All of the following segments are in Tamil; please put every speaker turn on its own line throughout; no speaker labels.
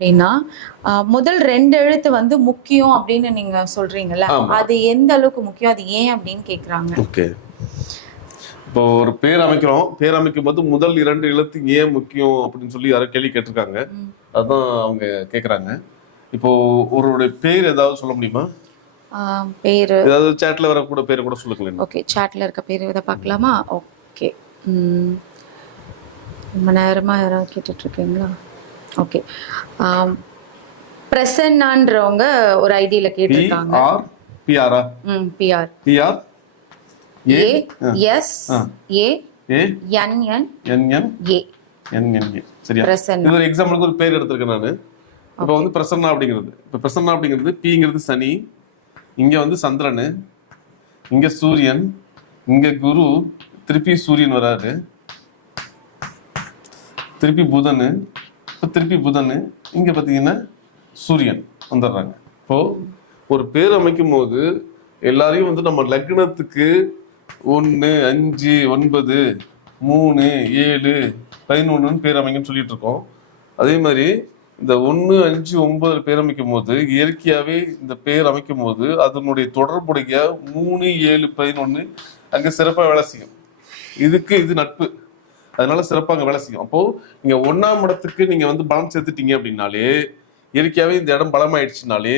அப்படின்னா முதல் ரெண்டு எழுத்து வந்து முக்கியம் அப்படின்னு நீங்க சொல்றீங்கல்ல. அது எந்த அளவுக்கு முக்கியம் அது ஏன் அப்படின்னு கேக்குறாங்க.
ஓகே. இப்போ ஒரு பேர் அமைக்கிறோம். பேர் அமைக்கும் போது முதல் இரண்டு எழுத்து ஏன் முக்கியம் அப்படின்னு சொல்லி யாரோ கேள்வி கேட்டிருக்காங்க. அதான் அவங்க கேக்குறாங்க. இப்போ ஒருவருடைய பேர் ஏதாவது சொல்ல முடியுமா?
பேரு.
ஏதாவது சேட்ல வரக்கூட பேரை கூட சொல்லுங்களேன்.
ஓகே சாட்ல இருக்க பேர் இதை பார்க்கலாமா? ஓகே. ரொம்ப நேரமா யாராவது கேட்டுட்டு இருக்கீங்களா? ஓகே பிரசன்னான்றவங்க ஒரு ஐடியில கேட்டிருக்காங்க.
ஆர் பிஆரா
ம் PR
PR A
S A
A
N N
N N
A
N N A சரியா? இது ஒரு எக்ஸாம்பிளுக்கு ஒரு பேர் எடுத்திருக்கேன் நான். இப்போ வந்து பிரசன்னா அப்படிங்கிறது. இப்போ பிரசன்னா அப்படிங்கிறது பிங்கிறது சனி இங்க வந்து சந்திரன் இங்க சூரியன் இங்க குரு திருப்பி சூரியன் வராரு. திருப்பி புதன் இப்போ திருப்பி புதன் இங்கே பார்த்தீங்கன்னா சூரியன் வந்துடுறாங்க. இப்போது ஒரு பேர் அமைக்கும் போது எல்லாரையும் வந்து நம்ம லக்னத்துக்கு ஒன்று அஞ்சு ஒன்பது மூணு ஏழு பதினொன்றுன்னு பேர் அமைங்கன்னு சொல்லிட்டு இருக்கோம். அதே மாதிரி இந்த ஒன்று அஞ்சு ஒன்பது பேர் அமைக்கும் போது இயற்கையாகவே இந்த பேர் அமைக்கும் போது அதனுடைய தொடர்புடைய மூணு ஏழு பதினொன்று அங்கே சிறப்பாக வேலை செய்யும். இதுக்கு இது நட்பு. அதனால சிறப்பாக அங்கே வேலை செய்யும். அப்போ நீங்க ஒன்றாம் இடத்துக்கு நீங்க வந்து பலம் சேர்த்துட்டீங்க அப்படின்னாலே இயற்கையாகவே இந்த இடம் பலமாயிடுச்சுனாலே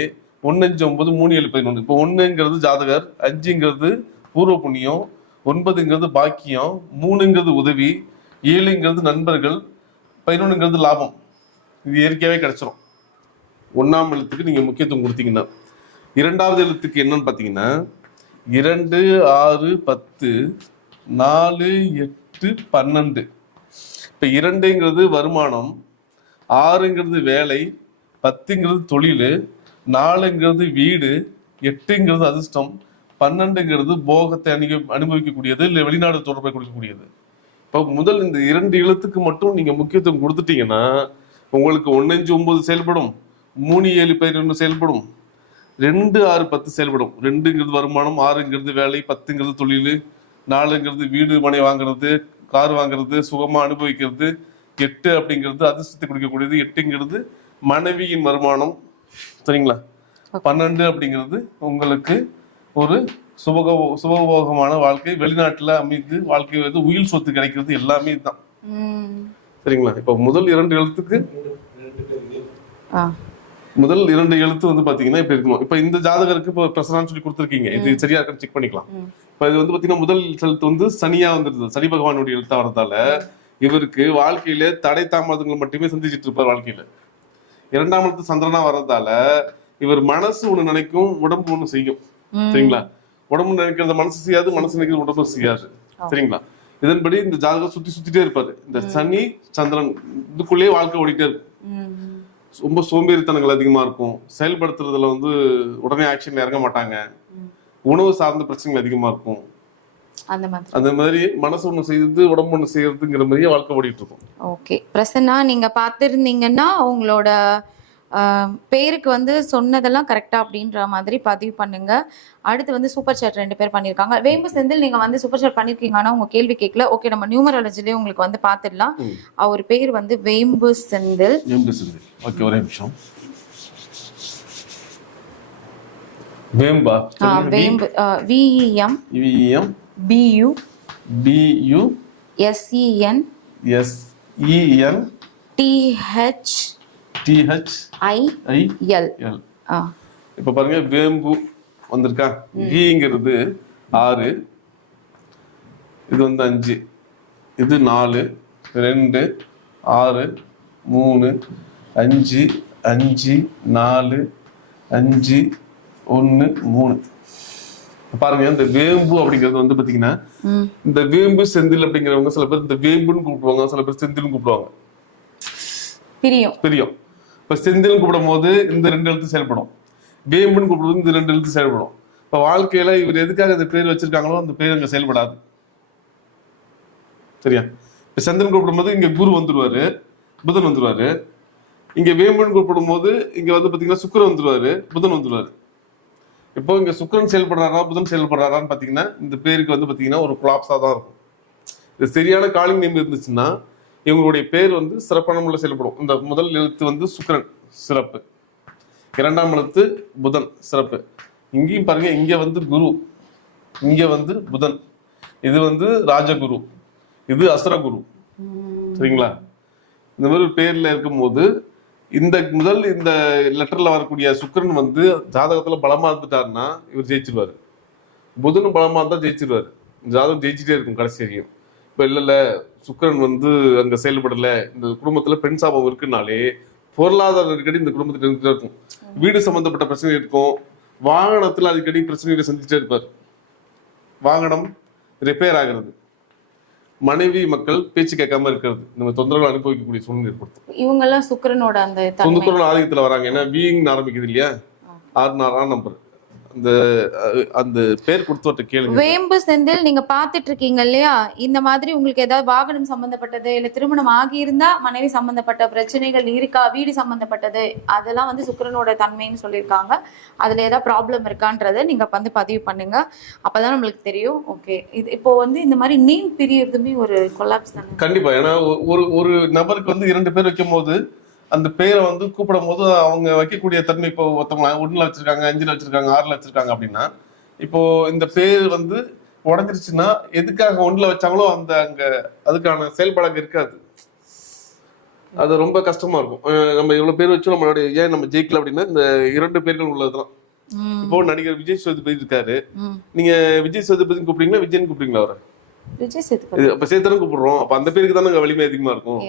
ஒன்று அஞ்சு ஒன்பது மூணு ஏழு பதினொன்று இப்போ ஒன்றுங்கிறது ஜாதகர் அஞ்சுங்கிறது பூர்வ புண்ணியம் ஒன்பதுங்கிறது பாக்கியம் மூணுங்கிறது உதவி ஏழுங்கிறது நண்பர்கள் பதினொன்றுங்கிறது லாபம். இது இயற்கையாகவே கிடைச்சிரும். ஒன்றாம் எழுத்துக்கு நீங்கள் முக்கியத்துவம் கொடுத்தீங்கன்னா இரண்டாவது எழுத்துக்கு என்னன்னு பார்த்தீங்கன்னா இரண்டு ஆறு பத்து நாலு எட்டு பன்னெண்டு. இப்போ இரண்டுங்கிறது வருமானம் ஆறுங்கிறது வேலை பத்துங்கிறது தொழில் நாலுங்கிறது வீடு எட்டுங்கிறது அதிர்ஷ்டம் பன்னெண்டுங்கிறது போகத்தை அணிக அனுபவிக்கக்கூடியது இல்லை வெளிநாடு தொடர்பை கொடுக்கக்கூடியது. இப்போ முதல் இந்த இரண்டு எழுத்துக்கு மட்டும் நீங்கள் முக்கியத்துவம் கொடுத்துட்டீங்கன்னா உங்களுக்கு ஒன்னஞ்சு ஒம்பது செயல்படும் மூணு ஏழு பதினொன்று செயல்படும் ரெண்டு ஆறு பத்து செயல்படும். ரெண்டுங்கிறது வருமானம் ஆறுங்கிறது வேலை பத்துங்கிறது தொழில் நாலுங்கிறது வீடு மனை வாங்குறது கார் வாங்குறது சுகமா அனுபவிக்கிறது எட்டு அப்படிங்கிறது அதிர்ஷ்டத்தை கொடுக்கக்கூடியது. எட்டுங்கிறது மனைவியின் வருமானம். சரிங்களா? பன்னெண்டு அப்படிங்கிறது உங்களுக்கு ஒரு சுபக சுபபோகமான வாழ்க்கை. வெளிநாட்டுல அமைந்து வாழ்க்கை வந்து உயிர் சொத்து கிடைக்கிறது எல்லாமே இதுதான்.
ம்.
சரிங்களா? இப்போ முதல் இரண்டு எழுத்துக்கு முதல் இரண்டு எழுத்து வந்து பாத்தீங்கன்னா இப்ப இருக்கணும் இப்ப இந்த ஜாதகருக்கு இப்போ பிரசனான்னு சொல்லி கொடுத்துருக்கீங்க. இது சரியா இருக்கான்னு செக் பண்ணிக்கலாம். இப்ப இது வந்து பாத்தீங்கன்னா முதல் எழுத்து வந்து சனியா வந்துருது சனி பகவானுடைய எழுத்தா வரதால இவருக்கு வாழ்க்கையில தடை தாமதங்கள் மட்டுமே சந்திச்சிட்டு இருப்பார் வாழ்க்கையில. இரண்டாம் எழுத்து சந்திரனா வர்றதால இவர் மனசு ஒண்ணு நினைக்கும் உடம்பு ஒண்ணு செய்யும். சரிங்களா? உடம்பு நினைக்கிறத மனசு செய்யாது மனசு நினைக்கிறது உடம்பு செய்யாது. சரிங்களா? இதன்படி இந்த ஜாதகம் சுத்தி சுத்திட்டே இருப்பாரு. இந்த சனி சந்திரன் இதுக்குள்ளேயே வாழ்க்கை ஓடிட்டே இருக்கும். ரொம்ப சோம்பேறித்தனங்கள் அதிகமா இருக்கும். செயல்படுத்துறதுல வந்து உடனே ஆக்ஷன்ல இறங்க மாட்டாங்க. உணவு சார்ந்த பிரச்சனைகள் அதிகமா இருக்கும்.
அந்த மாதிரி.
அந்த மாதிரி மனசு ஒண்ணு செய்யுது உடம்பு ஒண்ணு செய்யறதுங்கிற மாதிரியே வாழ்க்கை ஓடிட்டு இருக்கும்
ஓகே. பிரசன்னா நீங்க பார்த்துருந்தீங்கன்னா உங்களோட பேருக்கு வந்து சொன்னதெல்லாம் கரெக்டா அப்படின்ற மாதிரி பதிவு பண்ணுங்க. அடுத்து வந்து சூப்பர் சாட் ரெண்டு பேர் பண்ணியிருக்காங்க வேம்பு செந்தில் நீங்க வந்து சூப்பர் சாட் பண்ணிருக்கீங்க ஆனா உங்க கேள்வி கேட்கல. ஓகே நம்ம நியூமராலஜிலே உங்களுக்கு வந்து பார்த்துடலாம். அவர் பேர் வந்து வேம்பு செந்தில்.
எம்பி சிந்து ஓகே ஒரே நிமிஷம். வேம்பா.
Vembu. VEM
VM
PU
PU
SEN
S EN
TH
TH
I
I
L.
L. இப்ப பாருங்க வேம்பு வந்திருக்கா? விங்கிறது ஆறு இது வந்து அஞ்சு இது நாலு ரெண்டு ஆறு மூணு அஞ்சு அஞ்சு நாலு அஞ்சு ஒன்று மூணு. பாருங்க இந்த வேம்பு அப்படிங்கிறது வந்து பாத்தீங்கன்னா இந்த வேம்பு செந்தில் அப்படிங்கிறவங்க சில பேர் இந்த வேம்புன்னு கூப்பிடுவாங்க சில பேர் செந்தில்னு கூப்பிடுவாங்க.
பிரியும்.
தெரியும் இப்ப செந்தில்னு கூப்பிடும் போது இந்த ரெண்டு எழுத்து செயல்படும். வேம்புன்னு கூப்பிடும்போது இந்த ரெண்டு எழுத்து செயல்படும். இப்ப வாழ்க்கையில இவர் எதுக்காக இந்த பேர் வச்சிருக்காங்களோ அந்த பேர் அங்க செயல்படாது. சரியா? இப்ப சந்திரன் கூப்பிடும்போது இங்க குரு வந்துருவாரு புதன் வந்துருவாரு. இங்க வேம்புன்னு கூப்பிடும் போது இங்க வந்து பாத்தீங்கன்னா சுக்கிரன் வந்துருவாரு புதன் வந்துருவாரு. இப்போ இங்க சுக்கிரன் செயல்படுறாரா புதன் செயல்படுறாரான்னு பாத்தீங்கன்னா இந்த பேருக்கு வந்து பாத்தீங்கன்னா ஒரு குலாப்ஸா தான் இருக்கும். இது சரியான காலிங் நேம் இருந்துச்சுன்னா இவங்களுடைய பேர் வந்து சிறப்பான முறையில் செயல்படும். இந்த முதல் எழுத்து வந்து சுக்கிரன் சிறப்பு. இரண்டாம் இடத்து புதன் சிறப்பு. இங்கேயும் பாருங்க இங்க வந்து குரு இங்க வந்து புதன். இது வந்து ராஜகுரு இது அசுரகுரு சரிங்களா? இந்த மாதிரி பேர்ல இருக்கும்போது இந்த முதல் இந்த லெட்டர்ல வரக்கூடிய சுக்கிரன் வந்து ஜாதகத்துல பலமா இருந்துட்டாருன்னா இவர் ஜெயிச்சிருவாரு. புதனும் பலமா இருந்தா ஜெயிச்சிருவாரு. ஜாதகம் ஜெயிச்சிட்டே இருக்கும் கடைசி வரையும். இப்ப இல்ல இல்ல சுக்கிரன் வந்து அங்க செயல்படல. இந்த குடும்பத்துல பெண் சாபம் இருக்குனாலே பொருளாதார நெருக்கடி இந்த குடும்பத்துல இருந்துட்டே இருக்கும். வீடு சம்பந்தப்பட்ட பிரச்சனை இருக்கும். வாகனத்துல அடிக்கடி பிரச்சனைகளை சந்திச்சுட்டே இருப்பார். வாகனம் ரிப்பேர் ஆகிறது. மனைவி மக்கள் பேச்சு கேட்காம இருக்கிறது. நம்ம தொந்தரவுகள் அனுபவிக்கக்கூடிய சூழ்நிலை ஏற்படுத்தும்.
இவங்கெல்லாம் சுக்கிரனோட அந்த
சொந்தத்தோட ஆதிக்கத்துல வராங்க. ஏன்னா வீங் ஆரம்பிக்குது இல்லையா? ஆறு ஆறாம் நம்பர். அஹ், அந்த பேர் கொடுத்தவர்கிட்ட கேளுங்க.
வேம்பு செந்தில் நீங்க பாத்துட்டு இருக்கீங்க இல்லையா? இந்த மாதிரி உங்களுக்கு ஏதாவது வாகனம் சம்பந்தப்பட்டது இல்ல திருமணம் ஆகியிருந்தா மனைவி சம்பந்தப்பட்ட பிரச்சனைகள் இருக்கா வீடு சம்பந்தப்பட்டது அதெல்லாம் வந்து சுக்கிரனோட தன்மைன்னு சொல்லியிருக்காங்க. அதுல ஏதாவது ப்ராப்ளம் இருக்கான்றதை நீங்க வந்து பதிவு பண்ணுங்க. அப்பதான் நம்மளுக்கு தெரியும். ஓகே இது இப்போ வந்து இந்த மாதிரி நேம் பிரியறதுமே ஒரு கொலாப்ஸ் தானே?
கண்டிப்பா. ஏன்னா ஒரு ஒரு நபருக்கு வந்து இரண்டு பேர் வைக்கும் போது அந்த பேரை வந்து கூப்பிடும் போது அவங்க வைக்கக்கூடிய தன்மை இப்போ ஒருத்தவங்க ஒண்ணுல வச்சிருக்காங்க அஞ்சுல வச்சிருக்காங்க ஆறுல வச்சிருக்காங்க அப்படின்னா இப்போ இந்த பேர் வந்து உடஞ்சிருச்சுன்னா எதுக்காக ஒண்ணுல வச்சாங்களோ அந்த அங்க அதுக்கான செயல்பாடு அங்க இருக்காது. அது ரொம்ப கஷ்டமா இருக்கும். நம்ம இவ்வளவு பேர் வச்சு நம்மளுடைய ஏன் நம்ம ஜெயிக்கல அப்படின்னா இந்த இரண்டு பேர்கள் உள்ளதுதான். இப்போ நடிகர் விஜய் சேதுபதி இருக்காரு. நீங்க விஜய் சேதுபதி கூப்பிடுறீங்களா விஜயன் கூப்பிடுறீங்களா அவரை?
விஜய் சேதுபதி.
அப்ப கூப்பிடுறோம். அப்ப அந்த பேருக்கு தானே வலிமை அதிகமா இருக்கும்.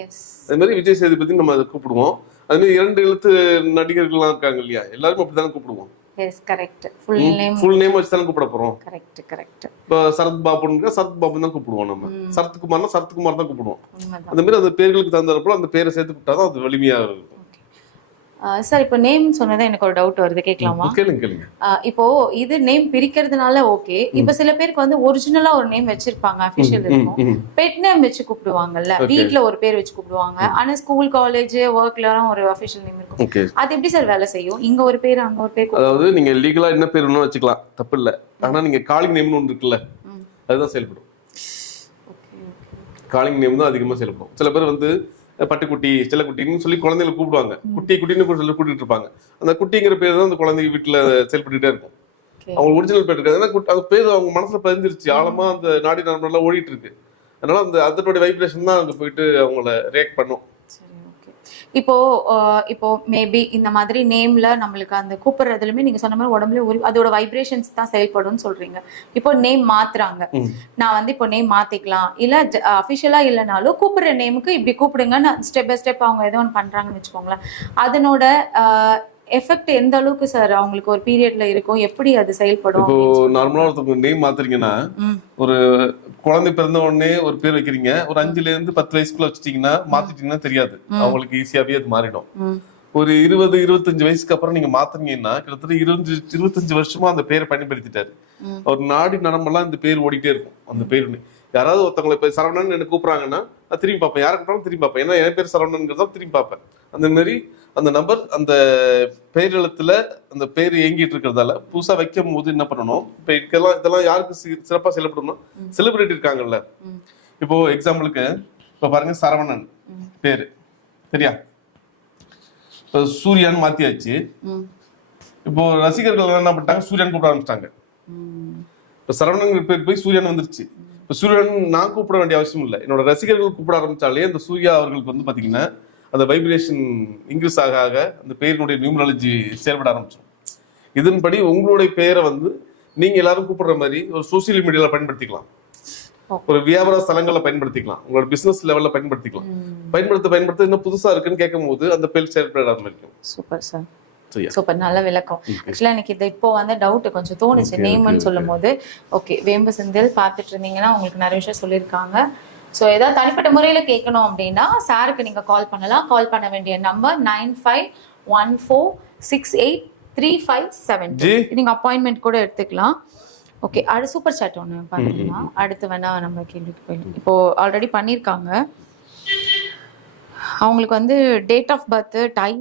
அதே மாதிரி விஜய் சேதுபதி நம்ம அதை கூப்பிடுவோம். அது மாதிரி இரண்டு எழுத்து நடிகர்கள்லாம் இருக்காங்க இல்லையா? எல்லாரும் அப்படித்தானே கூப்பிடுவோம்.
Yes correct full name
full name வச்சு தானே கூப்பிட போறோம்.
கரெக்ட் கரெக்ட்
இப்போ சரத் பாபுன்னு சரத் பாபு தான் கூப்பிடுவோம் நம்ம. சரத்குமார்னா சரத்குமார் தான் கூப்பிடுவோம். அந்த மாதிரி அந்த பேர்களுக்கு தகுந்தாப்புல அந்த பேரை சேர்த்து கூப்பிட்டாதான் அது வலிமையா இருக்கும்.
சார் இப்போ நேம் சொன்னதே எனக்கு ஒரு டவுட் வருது. கேட்கலாமா? இப்போ இது நேம் பிரிக்கிறதுனால ஓகே இப்ப சில பேருக்கு வந்து ஒரிஜினலா ஒரு நேம் வச்சிருப்பாங்க அபிஷியல்
ம்,
இருக்கும். பெட் நேம் வச்சு கூப்பிடுவாங்கல்ல. வீட்ல ஒரு பேர் வச்சு கூப்பிடுவாங்க. ஆனா ஸ்கூல் காலேஜ் ஒர்க்ல எல்லாம் ஒரு அபிஷியல் நேம் இருக்கும். அது எப்படி சார் வேலை செய்யும்? இங்க ஒரு பேர் அங்க ஒரு பேர்
அதாவது நீங்க லீகலா என்ன பேர் வேணும் வச்சுக்கலாம். தப்பு இல்ல. ஆனா நீங்க காலிங் நேம்னு ஒன்று இருக்குல்ல. அதுதான் செயல்படும். காலிங் நேம் தான் அதிகமா செயல்படும். சில பேர் வந்து பட்டுக்குட்டி செல்லக்குட்டின்னு சொல்லி குழந்தைகளை கூப்பிடுவாங்க. குட்டி குட்டின்னு கூட சொல்லி கூட்டிட்டு இருப்பாங்க. அந்த குட்டிங்கிற பேர் தான் அந்த குழந்தை வீட்டுல செயல்பட்டுட்டே இருக்கும். அவங்க ஒரிஜினல் பேர் இருக்காது. ஏன்னா அந்த பேர் அவங்க மனசுல பதிஞ்சிருச்சு. ஆழமா அந்த நாடி நரம்பெல்லாம் ஓடிட்டு இருக்கு. அதனால அந்த அதனுடைய வைப்ரேஷன் தான் அங்க போயிட்டு அவங்கள ரியாக்ட் பண்ணும்.
இப்போ இப்போ மேபி இந்த மாதிரி நேம்ல நம்மளுக்கு அந்த கூப்பிடுறதுலுமே நீங்க சொன்ன மாதிரி உடம்புல ஒரு அதோட வைப்ரேஷன்ஸ் தான் செயல்படும்னு சொல்றீங்க. இப்போ நேம் மாத்துறாங்க. நான் வந்து இப்போ நேம் மாத்திக்கலாம். இல்ல அஃபிஷியலா இல்லைனாலும் கூப்பிடுற நேமுக்கு இப்படி கூப்பிடுங்க ஸ்டெப் பை ஸ்டெப் அவங்க ஏதோ ஒன்று பண்றாங்கன்னு வச்சுக்கோங்களேன். அதனோட எஃபெக்ட் எந்த அளவுக்கு சார் அவங்களுக்கு ஒரு பீரியட்ல இருக்கும்? எப்படி அது செயல்படும்
இப்போ நார்மலா ஒருத்தவங்க நேம் மாத்துறீங்கன்னா. ஒரு குழந்தை பிறந்த உடனே ஒரு பேர் வைக்கிறீங்க. ஒரு அஞ்சுல இருந்து பத்து வயசுக்குள்ள வச்சுட்டீங்கன்னா மாத்திட்டீங்கன்னா தெரியாது. அவங்களுக்கு ஈஸியாவே அது மாறிடும். ஒரு இருபது இருபத்தஞ்சு வயசுக்கு அப்புறம் நீங்க மாத்துறீங்கன்னா கிட்டத்தட்ட இருபது இருபத்தஞ்சு வருஷமா அந்த பேரை பயன்படுத்திட்டாரு. அவர் நாடி நரம்பெல்லாம் இந்த பேர் ஓடிட்டே இருக்கும். அந்த பேர் யாராவது ஒருத்தவங்களை இப்ப சரவணன் என்ன கூப்பிடுறாங்கன்னா நான் திரும்பி பார்ப்பேன். யாரை கூப்பிட்டாலும் திரும்பி பார்ப்பேன். ஏன்னா என் பேர் சரவணன்கிறதா திரும்பி பார்ப்பேன். அந்த மாதிரி அந்த நபர் அந்த பேரெழுத்துல அந்த பேர் இயங்கிட்டு இருக்கிறதால புதுசா வைக்கும் போது என்ன பண்ணணும்? இப்ப இதெல்லாம் இதெல்லாம் யாருக்கு சிறப்பா செயல்படணும் செலிபிரிட்டி இருக்காங்கல்ல. இப்போ எக்ஸாம்பிளுக்கு இப்ப பாருங்க சரவணன். பேரு. சரியா? இப்போ சூர்யான்னு மாத்தியாச்சு. இப்போ ரசிகர்கள் என்ன பண்ணிட்டாங்க? சூர்யான் கூப்பிட ஆரம்பிச்சிட்டாங்க. இப்போ சரவணன் பேர் போய் சூர்யான் வந்துருச்சு. இப்போ சூர்யான் நான் கூப்பிட வேண்டிய அவசியம் இல்லை. என்னோட ரசிகர்கள் கூப்பிட ஆரம்பிச்சாலே அந்த சூர்யா அவர்களுக்கு வந்து பாத்தீங்கன்னா அந்த வைப்ரேஷன் இன்க்ரீஸ் ஆக ஆக அந்த பேரினுடைய நியூமராலஜி செயல்பட ஆரம்பிச்சிடும். இதன்படி உங்களுடைய பெயரை வந்து நீங்க எல்லாரும் கூப்பிடுற மாதிரி ஒரு சோசியல் மீடியால பயன்படுத்திக்கலாம். ஒரு வியாபார ஸ்தலங்கள்ல பயன்படுத்திக்கலாம். உங்களோட பிசினஸ் லெவல்ல பயன்படுத்திக்கலாம். பயன்படுத்த பயன்படுத்த இன்னும் புதுசா இருக்குன்னு கேட்கும் போது அந்த பேர் செயல்பட ஆரம்பிக்கும்.
சூப்பர் சார் சூப்பர் நல்ல விளக்கம். ஆக்சுவலா எனக்கு இது இப்போ வந்து டவுட் கொஞ்சம் தோணுச்சு. நேம்னு சொல்லும் போது ஓகே வேம்பு செந்தில் பார்த்துட்டு இருந்தீங்கன்னா உங்களுக்கு நிறைய விஷயம் சொல்லியிருக்காங்க. ஸோ ஏதாவது தனிப்பட்ட முறையில் கேட்கணும் அப்படின்னா சாருக்கு நீங்கள் கால் பண்ணலாம். கால் பண்ண வேண்டிய number nine five one four six eight three five seven. நீங்கள் அப்பாயின்மெண்ட் கூட எடுத்துக்கலாம். ஓகே அது சூப்பர் சாட் ஒன்று பார்த்துக்கலாம் அடுத்து வேணா நம்ம கேள்விக்கு போயிடலாம். இப்போ ஆல்ரெடி பண்ணியிருக்காங்க அவங்களுக்கு வந்து டேட் ஆஃப் பர்த் டைம்